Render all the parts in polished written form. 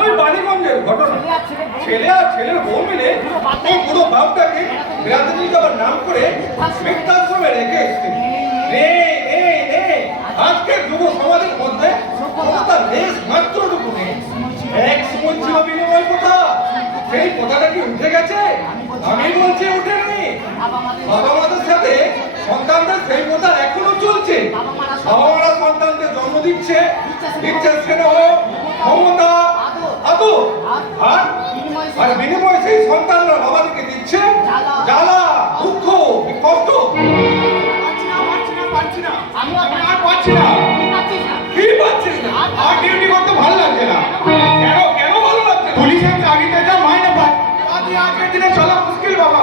ওই বালিগঞ্জের ঘটনা, ছেলে আর ছেলের বউ মিলে ওই পুরো বাপটাকে রাজনীতি যাওয়ার নাম করে বৃদ্ধাশ্রমে রেখে এসছে। আজকের যুব সমাজের মধ্যে ক্ষমতার লেশ মাত্রটুকু নেই। এক সময় ছিল বিনিময় কথা, সেই কথাটা কি উঠে গেছে? আমি বলছি উঠেনি। বাবা মাদের সাথে সন্তানদের সেই কথা এখনো চলছে। বাবা মারা সন্তানদের জন্ম দিচ্ছে স্নেহ, ক্ষমতা, আদর, আর বিনিময় সেই সন্তানরা বাবাদেরকে দিচ্ছে জ্বালা, দুঃখ, কষ্ট। কি পাচ্ছিস না? আর ডিউটি করতে ভালো লাগছে না। কেন ভালো লাগছে? পুলিশের চাকরিতে যা মাইনে পায়, আজকের দিনে চলা মুশকিল বাবা।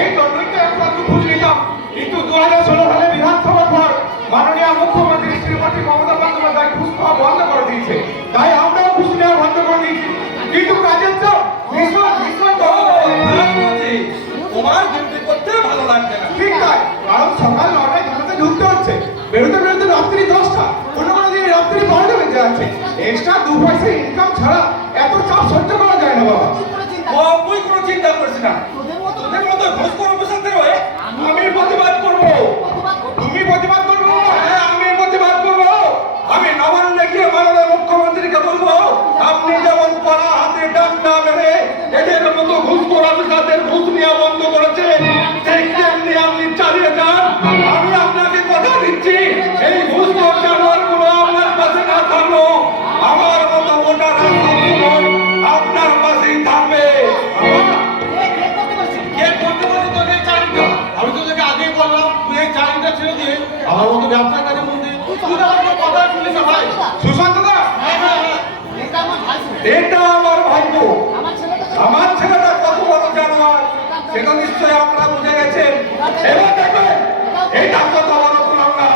এই জন্যই তো একমাত্র ঘুষ নিতাম। কিন্তু 2016 সালে বিধানসভার পর মাননীয় মুখ্যমন্ত্রী শ্রীমতী মমতা বন্দ্যোপাধ্যায় ঘুষ খাওয়া বন্ধ করে দিয়েছে। তাই আমরাও ঘুষ নেওয়া বন্ধ করে দিয়েছি। কিন্তু কাজের তো তোমার ডিউটি করতে ভালো লাগছে না। ঠিক তাই, কারণ সকাল 9টায় থানাতে ঢুকতে হচ্ছে, বেরোতে বেরোতে রাত্রি 10টা, কোনো দিন রাত্রি 12টা বেজে যাচ্ছে। এক্সট্রা 2 পয়সা ইনকাম ছাড়া এত চাপ সহ্য করা যায় না বাবা। তুই কোনো চিন্তা করিস না। তোদের মতো ঘুষ করে বসাতে হয়ে আমি প্রতিবাদ করবো। তুমি প্রতিবাদ করবো? হ্যাঁ, আমি প্রতিবাদ করবো। আমি নবান্নে গিয়ে মাননীয় মুখ্যমন্ত্রীকে বলবো, আপনি যেমন কড়া হাতে ডান্ডা মেরে এদের মতো ঘুষ করে অফিসারদের ঘুষ নেওয়া বন্ধ করেছেন, ঠিক তেমনি আপনি চালিয়ে যান। আমি আপনাকে কথা দিচ্ছি, এই ঘুষ জানোয়ারগুলো আপনার পাশে না থাকলো, আমার মতো ভোটাররা সবসময় আপনার পাশেই থাকবে। আমি তোদেরকে আগেই বললাম, তুই এই চাকরিটা ছেড়ে দিয়ে আমার মতো ব্যবসার কাজে মন দিয়ে কথা শুনিস ভাই। সুশান্ত দা, এটা আমার ভাগ্য। আমার ছেলেটা কত বড় জানোয়ার সেটা নিশ্চয়ই আপনারা বুঝে গেছেন। এবার দেখবেন এটা কত বড় কুলাঙ্গার।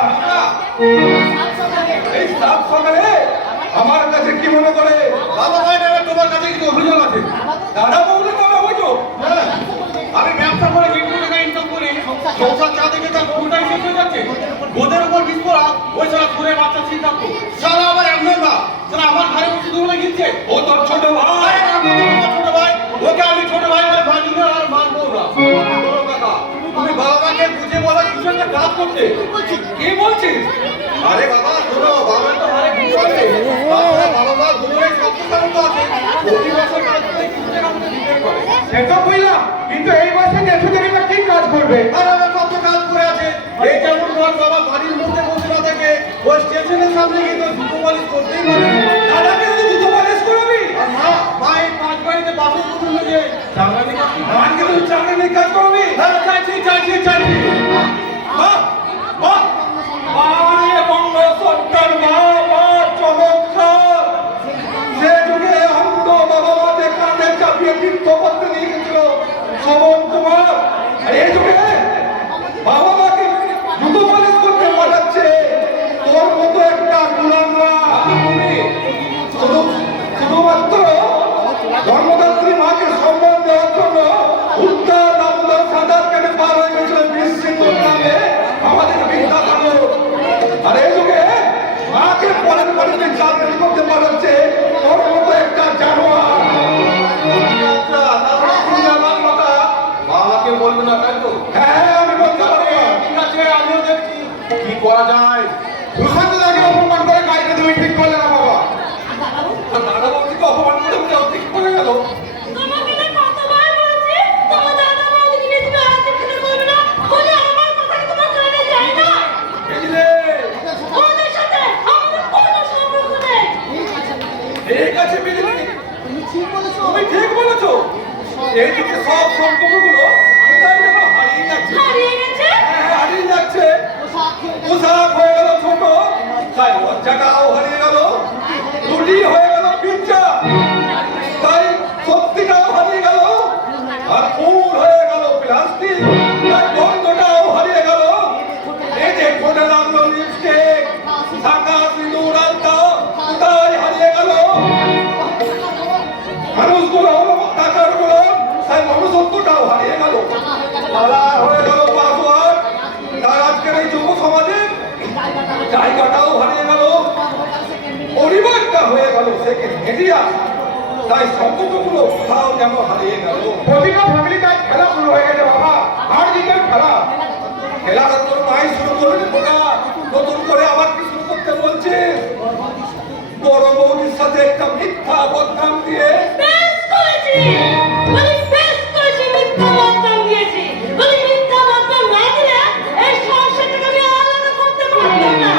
এই সাত সকালে আমার কাছে কি মনে করে? বাবা ভাই নেবে, তোমার কাছে কিছু অভিযোগ আছে? দাদা বললে বাবা অভিযোগ? আমি ব্যবসা করে যেটুকু টাকা ইনকাম করি, সংসার চা দেখে তার পুরোটাই শেষ হয়ে যাচ্ছে। ওদের উপর বিস্ফোরা, ওই সারা ঘুরে বাচ্চা চিন্তা করো। সারা আবার একজন না, সারা আমার ঘরে বসে দুপুরে গিয়েছে। ও তোর ছোট ভাই, ছোট ভাই, ওকে আমি ছোট ভাই বলে মানি না আর মানবো না। তুমি বাবাকে বুঝে বলা কিছু একটা কাজ করতে। কি বলছিস? আরে বাবা শোনো, বাবা তো অনেক কিছু আছে। বাবা মা দুজনেই সবচেয়ে তো আছে। প্রতি বছর কাজ করে কিছু টাকা আমাকে দিতে করে। সেটা কইলাম, কিন্তু এই বছর দেশে দেরিবা কি কাজ করবে? আর আমার কত কাজ করে আছে। এই যেমন ধর বাবা বাড়ির মধ্যে বসে না থাকে, ওই স্টেশনের সামনে গিয়ে তো জুতো পালিশ করতেই পারে। দাদাকে তো জুতো পালিশ করবি? আর মা এই 5 বাড়িতে বাসন কুটুম যে চাকরি কাজ, মানকে তো চাকরি কাজ করবি? হ্যাঁ, চাইছি। বাহ বাহ, মাননীয় বঙ্গ সরকার বাবা চমৎকার। সে যুগে অন্ধ বাবা মাদের কাঁধে চাপিয়ে তীর্থ করতে নিয়ে গেছিল শোভন কুমার। আর এই যুগে বাবা মাকে জুতো পালিশ করতে পাঠাচ্ছে তোর মতো একটা কুলাঙ্গা। শুধুমাত্র ধর্মদাত্রী মাকে সম্মান দেওয়ার জন্য উত্তর দামোদর সাঁতার কেটে পার হয়ে গেছিল নিশ্চিন্ত নামে আমাদের বিদ্যাসাগর। আর এই যুগে মাকে পরের বাড়িতে চাকরি করতে পাঠাচ্ছে তোর মতো একটা জানোয়ার। আমার কথা বাবাকে বলবে না, তাই তো? হ্যাঁ, আমি বলতে পারি। ঠিক আছে, আমিও দেখছি কি করা যায়। সুশান্ত দাকে অপমান করে গাড়িটা তুমি ঠিক করলে না বাবা। দাদা বাবুকে অপমান করে ঠিক করে গেল। তুমি ঠিক বলেছো। এই দিকে সব সম্পর্কগুলো কোথায় যেন হারিয়ে যাচ্ছে। পোশাক হয়ে গেল ছোট, তাই লজ্জাটাও হারিয়ে গেল। রুটি হয়ে গেল পিজ্জা, তাই সত্যিটাও হারিয়ে গেল। আর ফুল হয়ে গেল প্লাস্টিক, তাই গন্ধটাও হারিয়ে গেল। এই যে ঠোঁটে লাগলো লিপস্টিক, ঢাকা সিঁদুর আলতা, কোথায় হারিয়ে গেল? মানুষগুলো হলো টাকার গুলো, তাই মনুষ্যত্বটাও হারিয়ে গেল। হয়ে গেল পাসওয়ার্ড, তাই আজকের এই যুব সমাজে জায়গাটাও হারিয়ে গেল, পরিবারটা হয়ে গেল। থেকে হেঁটে আসে, তাই সম্পর্কগুলো কোথাও যেন হারিয়ে গেল। প্রতিটা ফ্যামিলিতে খেলা শুরু হয়ে গেছে বাবা, আর জিতের খেলা। খেলাটা তোর মাই শুরু করবে খোকা, নতুন করে আবার কি শুরু করতে বলছিস? বড় বৌদির সাথে একটা মিথ্যা বদনাম দিয়ে বেশ করেছি, বেশ করেছি, মিথ্যা বদনাম দিয়েছি। মিথ্যা বদনাম না দিলে এই সংসারটাকে আমি আলাদা করতে পারতাম না।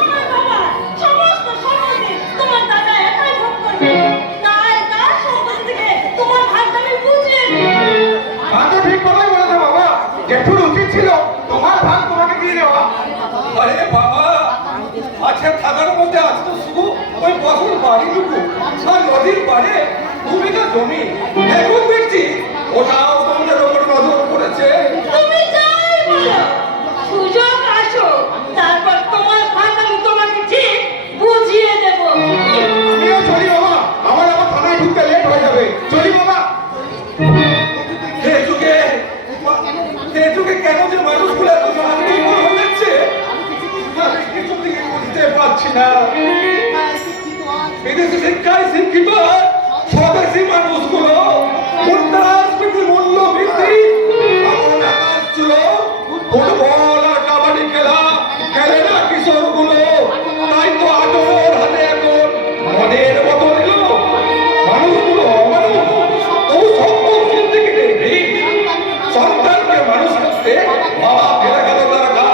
তোমার বাবা সমস্ত সম্পত্তি তোমার দাদা একাই ভোগ করবে, তাই তার সম্পত্তি থেকে তোমার ভাগটা আমি বুঝিয়ে দিই। তো ঠিক কথাই বলেছে বাবা, জেঠুর উচিত ছিল তোমার ভাগ তোমাকে দিয়ে দেওয়া। আরে বাবা, আছে থাকার মধ্যে আছে তো শুধু ওই বছর বাড়িটুকু আর নদীর পাড়ে 2 বিঘা জমি। এখন দেখছি ওটাও তোমাদের ওপর নজর পড়েছে। তুমি যাই বলো, সুযোগ আসো, তারপর তোমার ভাগ আমি তোমাকে ঠিক বুঝিয়ে দেবো। আমিও চলি বাবা, আমার আবার থানায় ঢুকতে লেট হয়ে যাবে। চলি বাবা। এ যুগে কেন যে মানুষগুলো এত স্বার্থপর হয়ে যাচ্ছে আমি কিছুতেই বুঝতে পারছি না। বিদেশি শিক্ষায় শিক্ষিত স্বদেশী মানুষগুলো মুদ্রাস্ফীতির মূল্য বৃদ্ধি এমন আকাশ ছিল, ফুটবল আর কাবাডি খেলা খেলে না কিশোরগুলো, তাই তো আদর হাতে এখন মনের মতো এলো। মানুষগুলো অমানুষ, তবু সম্ভব জিন্দিগিতে নেই। সন্তানকে মানুষ করতে বাবা ফেলে গেল তার গা,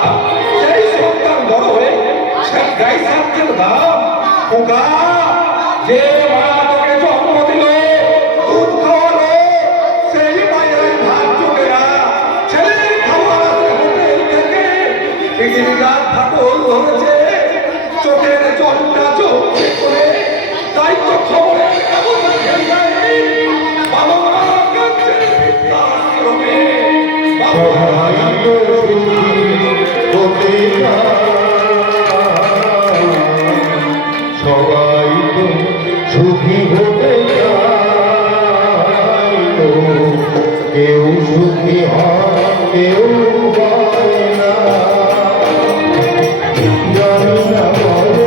সেই সন্তান বড় হয়ে সে গাই সাথের দাম। খোকা, যে মা তোকে জন্ম দিল, দুধ খাওয়ালো, সেই মায়ের ভাত জোটে না। ছেলের খাবার আসে হোটেল থেকে, পৃথিবীটার ফাটল ধরেছে, চোখের জলটা চোখে করে, তাই তো খবরের কাগজে খেলবে বাবা মা কাছে বৃদ্ধাশ্রমে। সবাই তো সুখী হতে চায়, তো কেউ সুখী হয় কেউ হয় না। জানি না বলো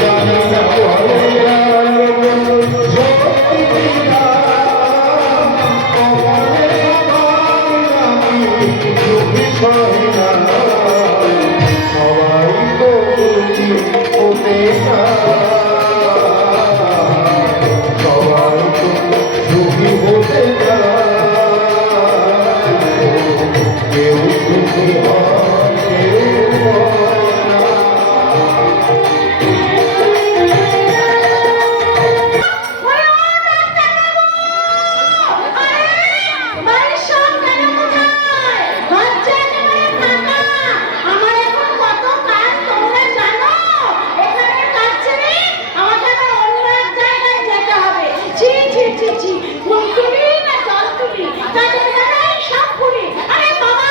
জানি না বলো সত্যি না, সুখী হয় না। সবাই তো সুখী হতে চায়, সবাই তো সুখী হতে চায়, কেউ সুখী হয় কেউ হয় না। বাড়ির সব কেন কোথায়? ঘরটা একেবারে ফাঁকা। আমার এখন কত কাজ তোমরা জানো? এখানে কাজ ছেড়ে আমাকে আবার অন্য এক জায়গায় যেতে হবে। ছি ছি ছি ছি, ফুল তুলি না জল তুলি, কাজের বেলায় সব তুলি। আরে বাবা,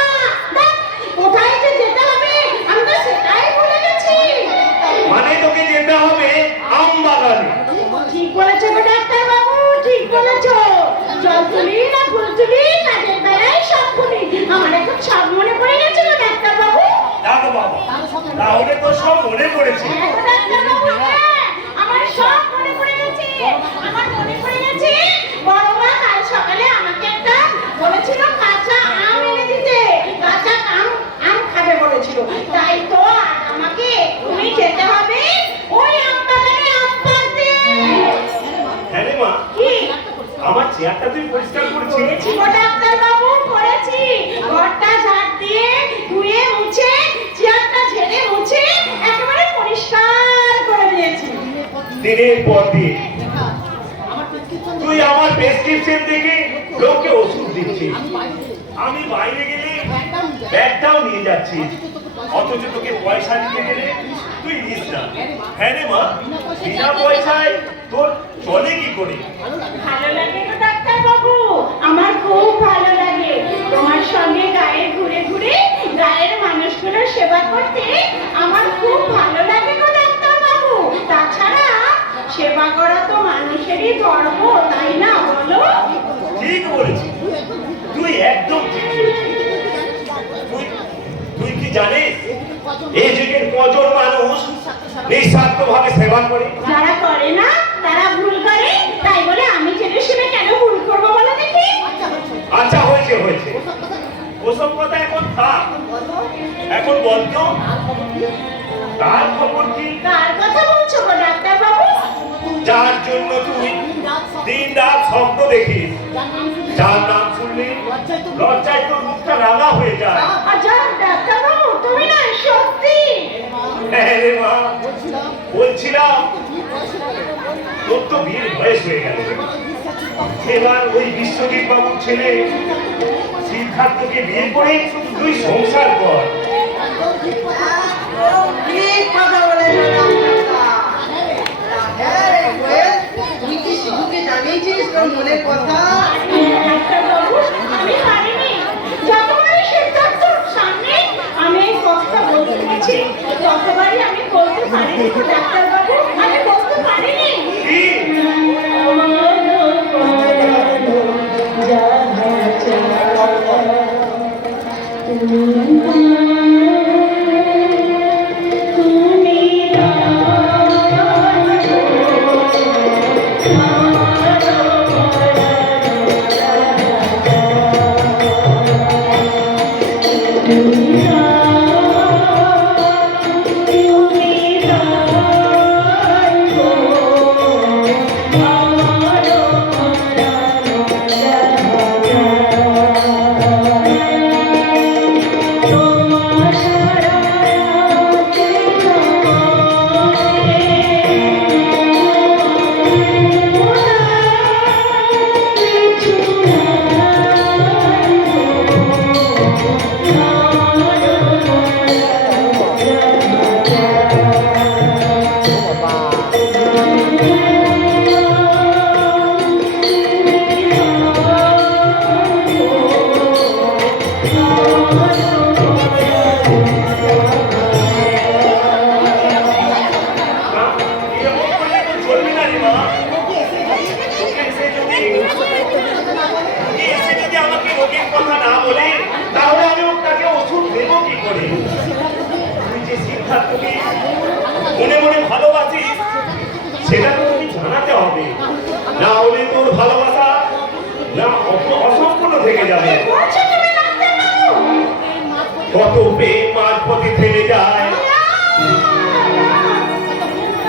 দেখ কোথায় যে যেতে হবে আমি তো সেটাই ভুলে গেছি। মানে তোকে যেতে হবে আম বাগানে। ঠিক বলেছো গো ডাক্তার বাবু, ঠিক বলেছো। জল তুলি না ফুল তুলি, কাজের বেলায় সব তুলি। আমার এখন সব মনে পড়ে গেছে গো ডাক্তার বাবু। দেখো বাবা, তাহলে তো সব মনে পড়েছে। হ্যাঁ গো ডাক্তার বাবু, হ্যাঁ, আমার সব মনে পড়ে গেছে। আমার মনে পড়ে গেছে বড় মা কাল সকালে আমাকে একটা বলেছিল কাঁচা আম এনে দিতে। কাঁচা আম খাবে বলেছিল, তাই তো আজ আমাকে তুমি যেতে হবে ওই আম বাগানে আম পাড়তে। হ্যাঁ রে মা, কি আমার চেয়ারটা তুই পরিষ্কার করেছিস? করেছি গো ডাক্তার বাবু, করেছি। ঘরটা ঝাড় দিয়ে ধুয়ে মুছে চেয়ারটা ঝেড়ে মুছে একেবারে পরিষ্কার করে দিয়েছি। দিনের পর দিন তুই আমার প্রেসক্রিপশন থেকে লোককে ওষুধ দিচ্ছিস, আমি বাইরে গেলে ব্যাগটাও নিয়ে যাচ্ছিস, অথচ তোকে পয়সা দিতে গেলে তুই নিস না। হ্যাঁ রে মা, বিনা পয়সায় তোর চলে কি করে? ভালো লাগে গো ডাক্তার বাবু, আমার খুব ভালো লাগে। তোমার সঙ্গে গায়ে ঘুরে ঘুরে গায়ের মানুষগুলোর সেবা করতে আমার খুব ভালো লাগে গো ডাক্তার বাবু। তাছাড়া সেবা করা তো মানুষেরই ধর্ম, তাই না বলো? ঠিক বলেছিস, তুই একদম ঠিক বলেছিস। তুই কি জানিস এই যুগে সেবা করে? যারা করে না তারা ভুল করে, তাই বলে আমি জেনে শুনে কেন ভুল করবো বলো দেখি? আচ্ছা হয়েছে হয়েছে, ওসব কথা এখন থাক। এখন বলতো তার খবর কি? কার কথা বলছো গো ডাক্তার বাবু? যার জন্য তুই দিন রাত স্বপ্ন দেখিস, যার নাম শুনলে লজ্জায় তোর মুখটা রাঙা হয়ে যায়। আচ্ছা ডাক্তার বাবু, তুমি না সত্যি? হ্যাঁ রে মা, বলছিলাম তোর তো বিয়ের বয়স হয়ে গেল, এবার ওই বিশ্বজিৎ বাবুর ছেলে সিদ্ধার্থকে বিয়ে করে তুই সংসার কর। ঠিক কথা বলেন তুই কি শিশুকে জানিয়েছিস তোর মনের কথা? ডাক্তার বাবু, আমি পারিনি। যতবারই সিদ্ধার্থর সামনে আমি এই কথাটা বলতে গেছি, ততবারই আমি বলতে পারিনি গো ডাক্তার বাবু, আমি বলতে পারিনি। কি? মনে মনে ভালোবাসিস সেটা তো তুমি জানাতে হবে, না হলে তোর ভালোবাসা না অসম্পূর্ণ থেকে যাবে। বলছো তুমি ডাক্তার বাবু? কত প্রেম মাঝপথে থেমে যায়,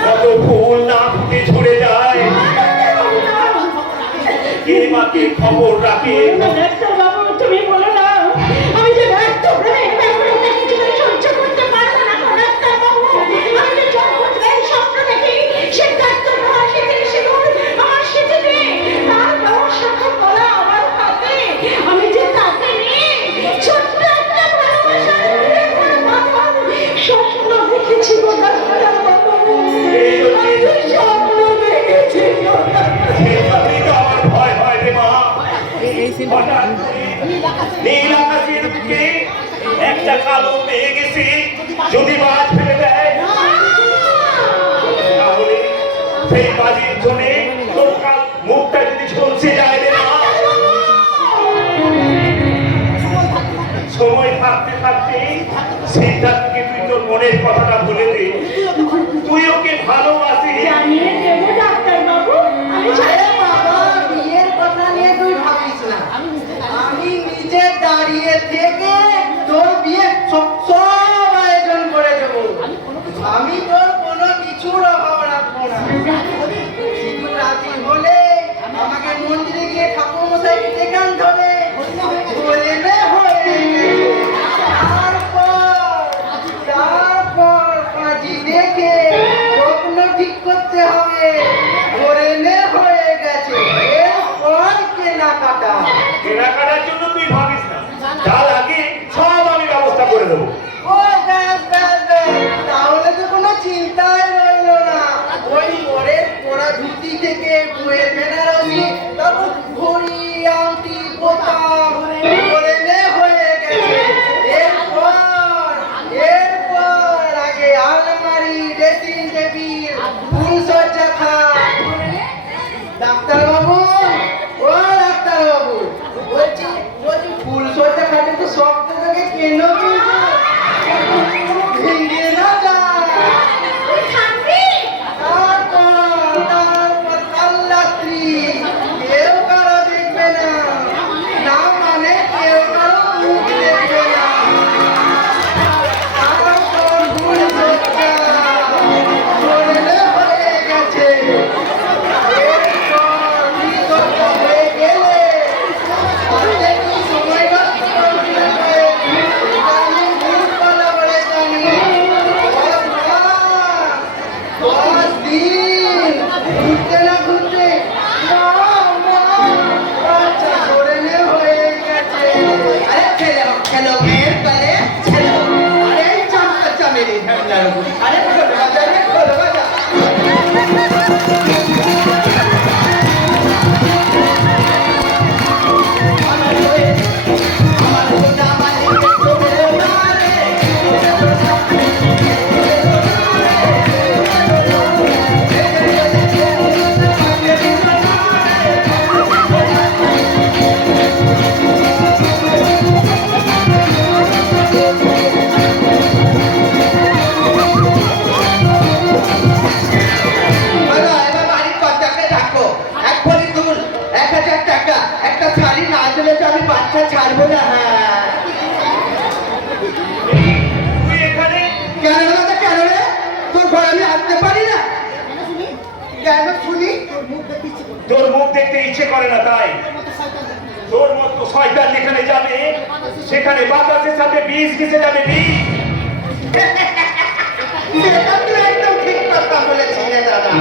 কত ফুল না ফুটে ঝরে যায়, কে বা কে খবর রাখে। ডাক্তার বাবু, তুমি বলো না, আমি যে ব্যর্থ প্রেমের ব্যাপারটা কিছুতেই সহ্য করতে পারবো না গো ডাক্তার বাবু। আমি যে জন্ম থেকে স্বপ্ন দেখি সিদ্ধার্থ আমার সেদিন সিঁদুর আমার সিঁথিতে, তার গলার শাখা গলা আমার হাতে, আমি যে তাকে নিয়ে ছোট্ট একটা ভালোবাসার স্বপ্ন দেখেছি গো ডাক্তার বাবু। আমি যে স্বপ্ন দেখেছি গো সেটাতেই তো আমার ভয় হয় রে মা। হঠাৎ করে নীল আকাশের বুকে একটা কালো মেঘ এসে যদি বাজ ফেলে দেয়, তাহলে সেই বাজির জন্যে তোর মুখটা যদি ঝলসে যায় রে মা। সময় থাকতে থাকতে সিদ্ধার্থকে তুই তোর মনের কথাটা বলে দে, তুই ওকে ভালোবাসিস। জানিয়ে দেবো ডাক্তার বাবু, আমি আরে বাবা, বিয়ের কথা নিয়ে তুই ভাবিস না, আমি নিজে দাঁড়িয়ে থেকে তোর বিয়ে সব আয়োজন করে দেবো। আমি তোর কোনো কিছুর অভাব রাখবো না। শুধু রাজি হলে আমাকে মন্দিরে গিয়ে ঠাকুর মশাইকে ডেকে ধরে বলে নে হয়ে গেছে। তারপর কাজী দেখে স্বপ্ন ঠিক করতে হবে, করে নে হয়ে গেছে। এরপর কেনাকাটা। কেনাকাটার জন্য তুই ভাবিস না, তার আগে সব আমি ব্যবস্থা করে দেবো। ও ব্যাস ব্যাস ব্যাস, তাহলে তো কোনো চিন্তাই রইল না। ওই পরের পরা ধুতি থেকে বইয়ের বেনারসি, তারপর ঘড়ি আংটি বোতাম করে নে হয়ে গেছে। এরপর আগে আলমারি, ড্রেসিং টেবিল, ফুলসজ্জা খাট। ডাক্তারবাবু, ও ডাক্তারবাবু, বলছি ফুলসজ্জা খাটে তো শক্ত থেকে কেন ভেঙে না যায়। তুই থাকবি? আর বলেছে আমি বাচ্চা ছাড়বো না। হ্যাঁ তুই এখানে কেন রে দাদা, কেন রে? তোর ঘরে আমি আসতে পারি না? কেন শুনি? তোর মুখ দেখতে ইচ্ছে করে না তাই? তোর মতো শয়তান যেখানে যাবে সেখানে বাতাসের সাথে বিষ মিশে যাবে, বিষ। সেটা তুই একদম ঠিক কথা বলেছিস রে দাদা।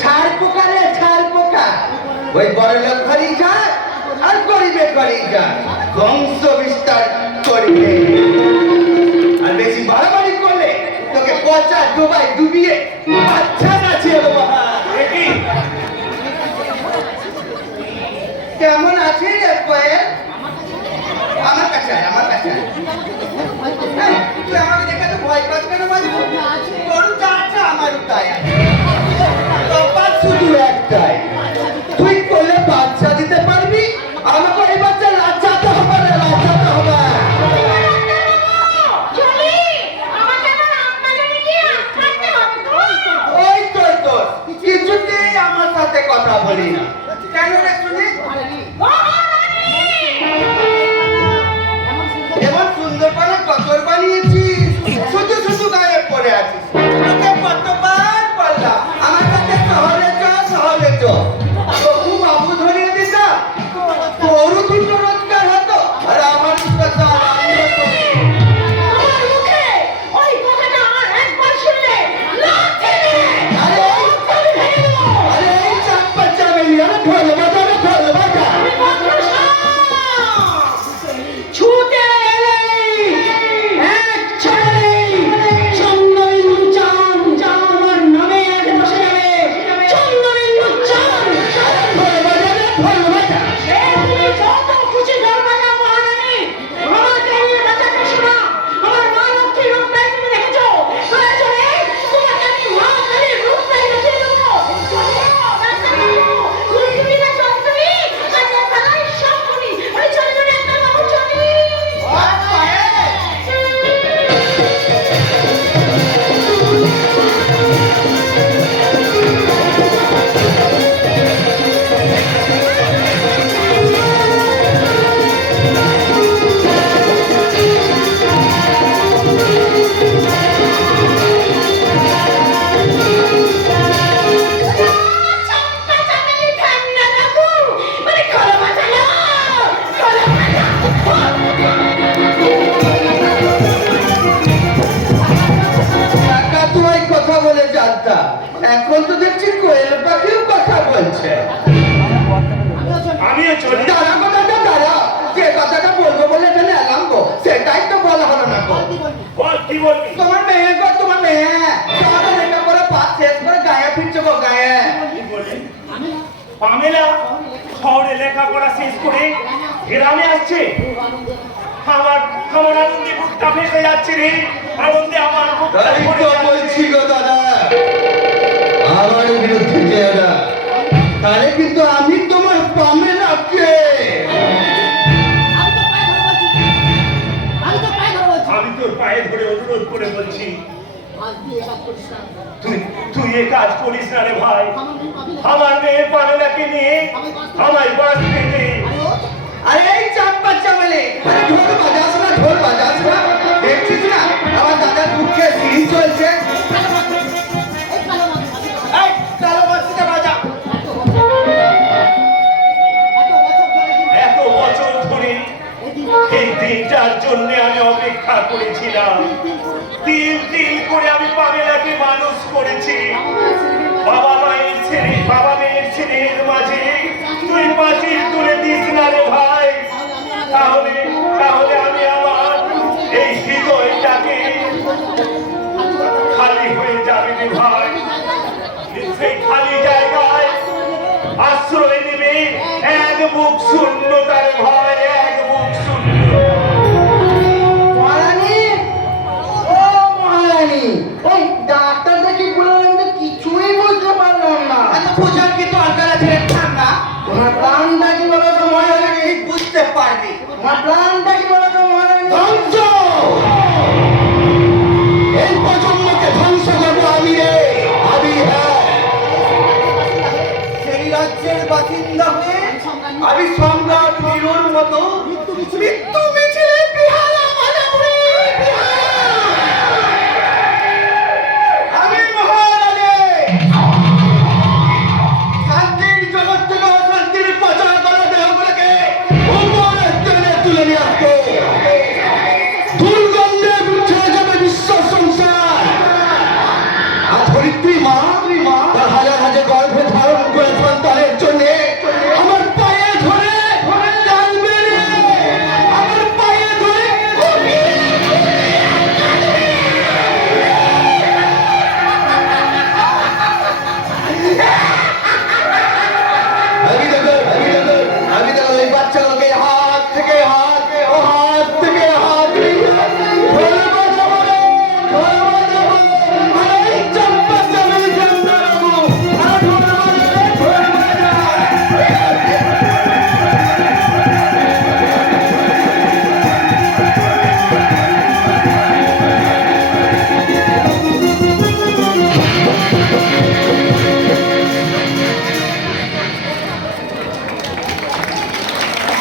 ছাড় পোকা রে, ছাড় পোকা। ওই বড় লোক ঘরেই যায় আর গরিবের ঘরেই যায়, বংশ বিস্তার করবে। আর বেশি বাড়াবাড়ি করলে তোকে পচা ডুবাই ডুবিয়ে বাচ্চা নাচিয়ে দেবো। দেখি কেমন আছিস রে কোয়েল? আমার কাছে আয়, আমার কাছে আয়। এই, তুই আমাকে দেখে তো ভয় পাস কেন বাজবো? তোর যা আছে আমারও তাই আছে। তফাৎ শুধু একটাই, তুই করলে বাচ্চা দিতে পারবি, আমাকে এই বাচ্চা লাচাতে হবে রে, লাচাতে হবে। চলি আমাকে আমার আম্মা জানি কি আটকাতে হবে তো? ওই তোর কিছুতেই আমার সাথে কথা বলি না। কেন রে শুনি? এমন সুন্দর করে কতর বানিয়েছিস, শুধু শুধু গায়ে পড়ে আছিস। তোকে কতবার বললাম আমার সাথে শহরে চ, শহরে চ। তবু বাবু ধরিয়ে দিতাম, তোরও দুটো রোজগার হতো আর আমার দুটো চাল আমি হতো। আমার মুখে ওই কথাটা আর একবার শুনলে লাথি দে। আরে এই আমি ভেঙে দেবো। আরে এই চাপ্পা চামেলি, আরে ঢোল বাজা রে, ঢোল বাজা। আমি বন্ধু ছুটে এলেই এক ছড়ালেই চন্দ্রবিন্দু চাঁদ চাঁদ আমার নামে এক বসে যাবে। চন্দ্রবিন্দু চাঁদ ঢোল বাজা রে, ঢোল বাজা। সে তুমি যত খুশি ধর্মনা মহারানী আমাকে নিয়ে বাঁচাতে শোনা। আমার মা লক্ষ্মীর রূপটাই তুমি দেখেছো, চলে চলে তোমাকে আমি মা কালীর রূপটাই দেখিয়ে দেবো। চলো বাচ্চা বাবু, তুমি না চন্দ্রী কাজে ফেলাই সব করি। ওই চলে চলে একটা বাবু চলি। চম্পা চামেলি ঠান্ডা বাবু মানে খোলো বাঁচালো, খোলো টাকা তো ওই কথা বলে জানতাম, এখন তো দেখছি কোয়েল পাখিও কথা বলছে। আমিও চলি। দাঁড়া কথাটা দাঁড়া, যে কথাটা বলবো বলে এখানে এলাম গো, সেটাই তো বলা হলো না গো। বল কি বলবি? তোমার মেয়ে গো, তোমার মেয়ে সবে লেখাপড়া পাস শেষ করে গায়ে ফিরছে গো, গায়ে। কি বললি? পামেলা শহরে লেখাপড়া শেষ করে গ্রামে আসছে। আমার আমার আনন্দে বুকটা ফেসে যাচ্ছে রে, আনন্দে আমার বুকটা তাই ভরে তো যাচ্ছে। বলছি গো দাদা, আমার বিরুদ্ধে যেও না, তাহলে কিন্তু আমি তোমার পামেলাকে আমি তোর পায়ে ধরে অনুরোধ করে বলছি, তুই এ কাজ করিস না রে ভাই। আমার মেয়ে পামেলাকে নিয়ে আমায় বাঁচতে দে। আরে এই চাপ্পা চামেলে, আরে ঢোল বাজাস না, ঢোল বাজাস না, দেখছিস না আমার দাদার দুঃখে সিঁড়ি চলছে। এই কালো বাচ্চাটা বাজা। এত বছর ধরে এই দিনটার জন্য আমি অপেক্ষা করেছিলাম। তিল তিল করে আমি পামেলাকে মানুষ করেছি। বাবা মেয়ের ছেলের মাঝে তুই পাঁচিল তুলে দিস না রে ভাই। তাহলে তাহলে আমি আমার এই হৃদয়টাকে খালি হয়ে যাবে রে ভাই। সেই খালি জায়গায় আশ্রয় নেবে এক বুক শূন্যতার ভয়, এক বুক শূন্য। মহারানী, ও মহারানী, ওই ডাক্তার দেখি বললাম আমি তো কিছুই বুঝতে পারলাম না। আচ্ছা পূজার কি দরকার আছে রে ঠান্ডা? তোমার প্রাণটা কি বলো তো মহারানী, বুঝতে পারবি। তোমার প্রাণটা কি বলো তো মহারানী? ধ্বংস! এই প্রজন্মকে ধ্বংস করবো আমি রে, আমি। হ্যাঁ, সেই রাজ্যের বাসিন্দা হয়ে আমি সম্রাট তুমি